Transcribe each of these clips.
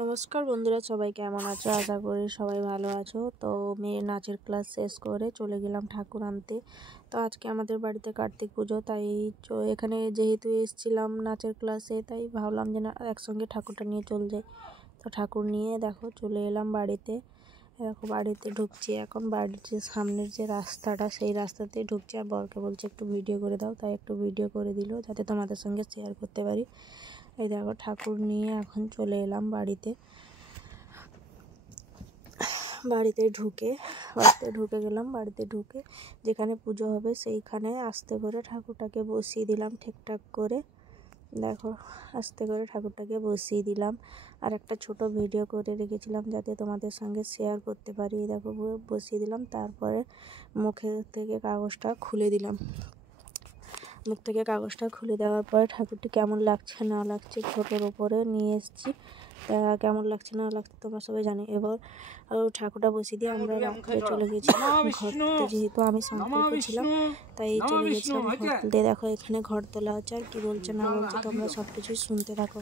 নমস্কার বন্ধুরা, সবাই কেমন আছো? আশা করি সবাই ভালো আছো। তো মেয়ের নাচের ক্লাস শেষ করে চলে গেলাম ঠাকুর আনতে। তো আজকে আমাদের বাড়িতে কার্তিক পুজো, তাই এখানে যেহেতু এসেছিলাম নাচের ক্লাসে, তাই ভাবলাম যে না একসঙ্গে ঠাকুরটা নিয়ে চলে যাই। তো ঠাকুর নিয়ে দেখো চলে এলাম বাড়িতে। দেখো বাড়িতে ঢুকছি, এখন বাড়ির যে সামনের যে রাস্তাটা সেই রাস্তাতেই ঢুকছি। আর বরকে বলছে একটু ভিডিও করে দাও, তাই একটু ভিডিও করে দিল যাতে তোমাদের সঙ্গে শেয়ার করতে পারি। এই দেখো ঠাকুর নিয়ে এখন চলে এলাম বাড়িতে ঢুকে গেলাম। বাড়িতে ঢুকে যেখানে পুজো হবে সেইখানে আস্তে করে ঠাকুরটাকে বসিয়ে দিলাম ঠিকঠাক করে। দেখো আস্তে করে ঠাকুরটাকে বসিয়ে দিলাম, আর একটা ছোট ভিডিও করে রেখেছিলাম যাতে তোমাদের সঙ্গে শেয়ার করতে পারি। দেখো বসিয়ে দিলাম, তারপরে মুখ থেকে কাগজটা খুলে দেওয়ার পরে ঠাকুরটি কেমন লাগছে না লাগছে ছোটোর ওপরে নিয়ে এসেছি। কেমন লাগছে না লাগছে তোমরা সবাই জানো। এবার ঠাকুরটা বসিয়ে দিয়ে আমরা রাত্রে চলে গেছিলাম ঘর, যেহেতু আমি সংকল্প ছিলাম তাই চলে গেছিলাম ঘর তুলতে। দেখো এখানে ঘর তোলা হচ্ছে, আর কি বলছে না বলছে তোমরা সব কিছুই শুনতে থাকো।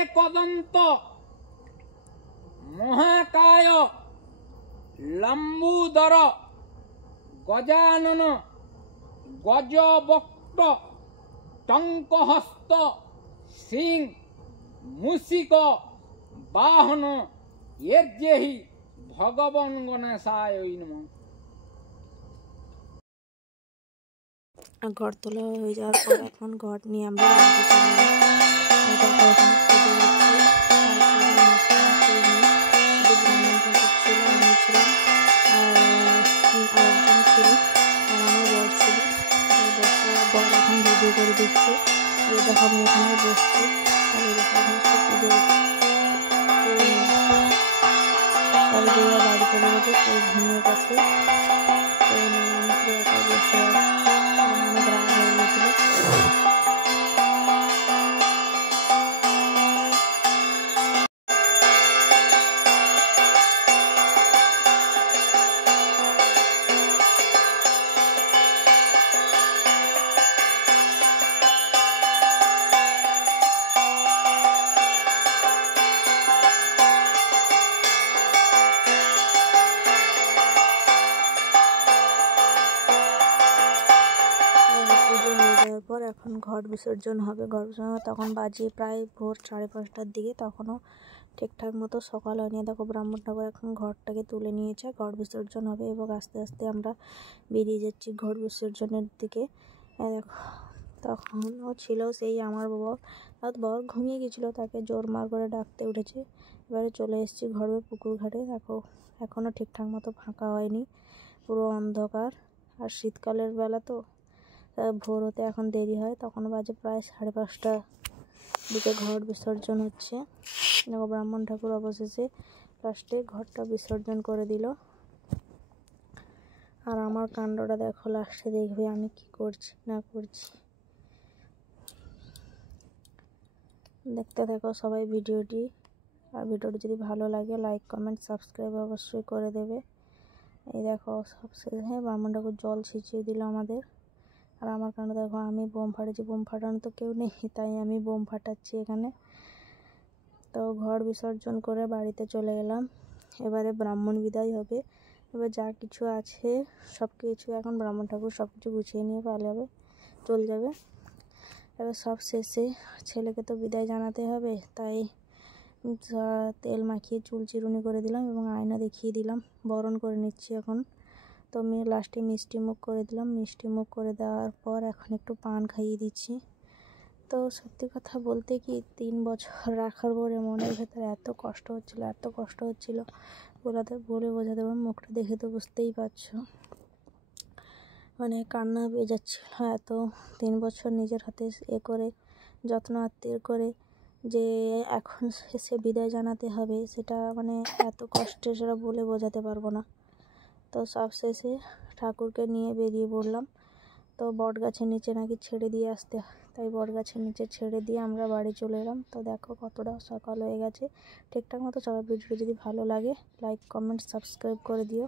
একদন্ত মহাকায় লম্বুদর গজানন গজবক্ত টঙ্কহস্ত সিং মুসিক বাহন এর্জেহি ভগবন গণেশায় নমঃ। ঘর তোলা হয়ে যাওয়ার পর এখন ঘর নিয়ে আমরা ভিডিও করে দিচ্ছে। এই দেখো আমি এখানে বসছি, আর এই দেখো পুজো সবাই যে বাড়ি চলে গেছে, কেউ ঘুমিয়ে গেছে। বসে অনেক রাগ হয়ে গেছিল। পর এখন ঘট বিসর্জন হবে। তখন বাজে প্রায় ভোর 5:30টার দিকে, তখনও ঠিকঠাক মতো সকাল হয়নি। দেখো ব্রাহ্মণ ঠাকুর এখন ঘরটাকে তুলে নিয়েছে, ঘট বিসর্জন হবে এবং আস্তে আস্তে আমরা বেরিয়ে যাচ্ছি ঘট বিসর্জনের দিকে। দেখো তখনও ছিল সেই আমার বর ঘুমিয়ে গেছিলো, তাকে জোর মার করে ডাকতে উঠেছে। এবারে চলে এসেছি ঘরের পুকুর ঘাটে। দেখো এখনও ঠিকঠাক মতো ফাঁকা হয়নি, পুরো অন্ধকার। আর শীতকালের বেলা তো ভোর হতে এখন দেরি হয়, তখন বাজে প্রায় 5:30টার দিকে ঘট বিসর্জন হচ্ছে। দেখো ব্রাহ্মণ ঠাকুর অবশেষে লাস্টে ঘরটা বিসর্জন করে দিল। আর আমার কাণ্ডটা দেখো, লাস্টে দেখবে আমি কি করছি না করছি। দেখতে থাকো সবাই ভিডিওটি, আর ভিডিওটি যদি ভালো লাগে লাইক কমেন্ট সাবস্ক্রাইব অবশ্যই করে দেবে। এই দেখো সবশেষে ব্রাহ্মণ ঠাকুর জল ছিটিয়ে দিল আমাদের। আর আমার কারণে দেখো আমি বোম ফাটাচ্ছি, বোম ফাটানো তো কেউ নেই তাই আমি বোম ফাটাচ্ছি এখানে। তো ঘর বিসর্জন করে বাড়িতে চলে এলাম। এবারে ব্রাহ্মণ বিদায় হবে। এবার যা কিছু আছে সব কিছু এখন ব্রাহ্মণ ঠাকুর সব কিছু গুছিয়ে নিয়ে চলে যাবে। এবার সব শেষে ছেলেকে তো বিদায় জানাতে হবে, তাই তেল মাখিয়ে চুল চিরুনি করে দিলাম এবং আয়না দেখিয়ে দিলাম, বরণ করে নিচ্ছি এখন। তো আমি লাস্টে মিষ্টি মুখ করে দিলাম। মিষ্টি মুখ করে দেওয়ার পর এখন একটু পান খাইয়ে দিচ্ছি। তো সত্যি কথা বলতে কি 3 বছর রাখার পরে মনের ভেতরে এত কষ্ট হচ্ছিল বলে বোঝাতে পারবো। মুখটা দেখে তো বুঝতেই পারছো, মানে কান্না পেয়ে যাচ্ছিল। এত 3 বছর নিজের হাতে করে যত্ন আত্মীয় করে যে এখন শেষে বিদায় জানাতে হবে, সেটা মানে এত কষ্টের, সেটা বলে বোঝাতে পারবো না। তো সব শেষে ঠাকুরকে নিয়ে বেরিয়ে পড়লাম। তো বট গাছের নিচে নাকি ছেড়ে দিয়ে আসতে হয়, তাই বট গাছের নিচে ছেড়ে দিয়ে আমরা বাড়ি চলে এলাম। তো দেখো কতটা সকাল হয়ে গেছে। ঠিকঠাক মতো সবাই ভিডিওটা যদি ভালো লাগে লাইক কমেন্ট সাবস্ক্রাইব করে দিও।